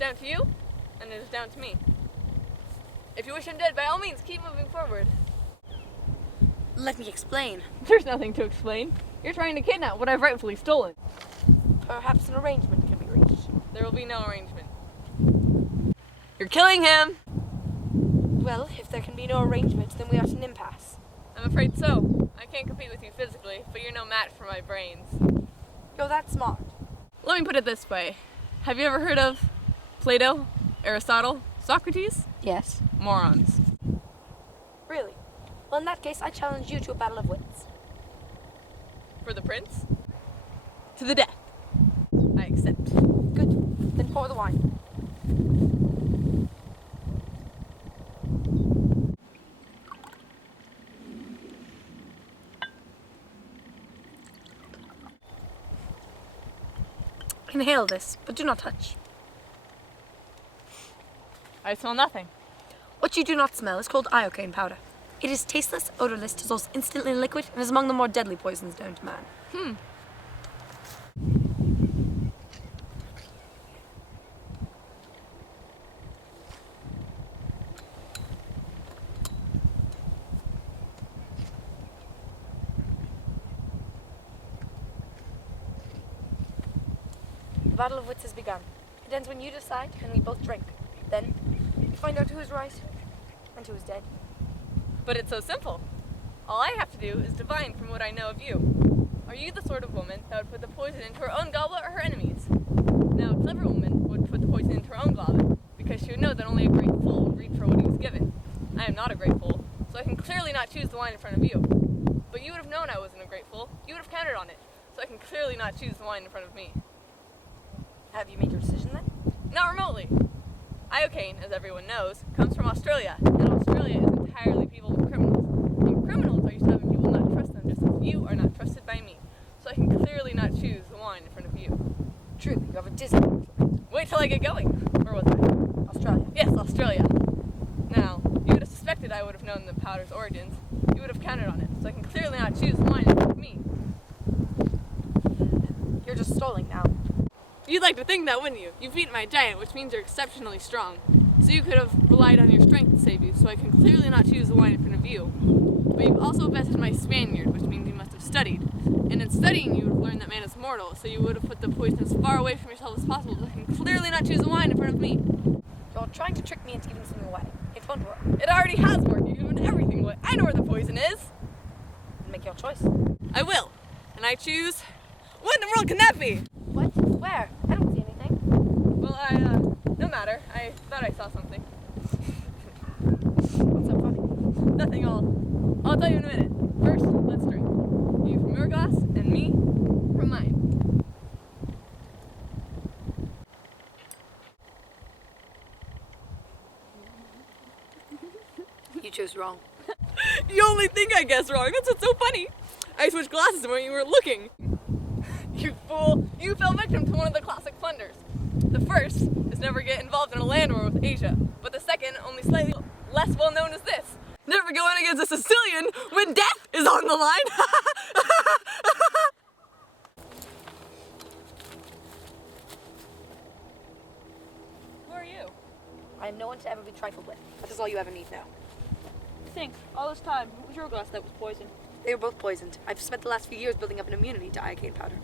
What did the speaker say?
down to you, and it is down to me. If you wish him dead, by all means, keep moving forward. Let me explain. There's nothing to explain. You're trying to kidnap what I've rightfully stolen. Perhaps an arrangement can be reached. There will be no arrangement. You're killing him! Well, if there can be no arrangement, then we are at an impasse. I'm afraid so. I can't compete with you physically, but you're no match for my brains. You're that smart. Let me put it this way. Have you ever heard of Plato, Aristotle, Socrates? Yes. Morons. Really? Well, in that case, I challenge you to a battle of wits. For the prince? To the death. I accept. Good. Then pour the wine. Inhale this, but do not touch. I smell nothing. What you do not smell is called iocane powder. It is tasteless, odorless, dissolves instantly in liquid, and is among the more deadly poisons known to man. The Battle of Wits has begun. It ends when you decide and we both drink. Then, we find out who is right and who is dead. But it's so simple. All I have to do is divine from what I know of you. Are you the sort of woman that would put the poison into her own goblet or her enemy's? Now, a clever woman would put the poison into her own goblet, because she would know that only a great fool would reach for what he was given. I am not a great fool, so I can clearly not choose the wine in front of you. But you would have known I wasn't a great fool. You would have counted on it, so I can clearly not choose the wine in front of me. Have you made your decision then? Not remotely. Iocane, as everyone knows, comes from Australia, and Australia is entirely peopled with criminals. And criminals are used to having people not trust them, just as you are not trusted by me. So I can clearly not choose the wine in front of you. Truly, you have a dismal intellect. Wait till I get going. Where was I? Australia. Yes, Australia. Now, you would have suspected I would have known the powder's origins. You would have counted on it, so I can clearly not choose the wine in front of me. You're just stalling now. You'd like to think that, wouldn't you? You've beaten my giant, which means you're exceptionally strong. So you could have relied on your strength to save you, so I can clearly not choose the wine in front of you. But you've also bested my Spaniard, which means you must have studied. And in studying, you would have learned that man is mortal, so you would have put the poison as far away from yourself as possible, so I can clearly not choose the wine in front of me. You're trying to trick me into giving something away. It won't work. It already has worked. You've given everything away. I know where the poison is. Make your choice. I will. And I choose... What in the world can that be? What? Where? I don't see anything. Well, no matter. I thought I saw something. What's so funny? Nothing all. I'll tell you in a minute. First, let's drink. You from your glass, and me from mine. You chose wrong. You only think I guessed wrong. That's what's so funny. I switched glasses when you weren't looking. You fool. You fell victim to one of the classic blunders. The first is never get involved in a land war with Asia, but the second, only slightly less well known, is this. Never go in against a Sicilian when death is on the line. Who are you? I am no one to ever be trifled with. That is all you ever need know. Think, all this time, what was your glass that was poisoned? They were both poisoned. I've spent the last few years building up an immunity to iocane powder.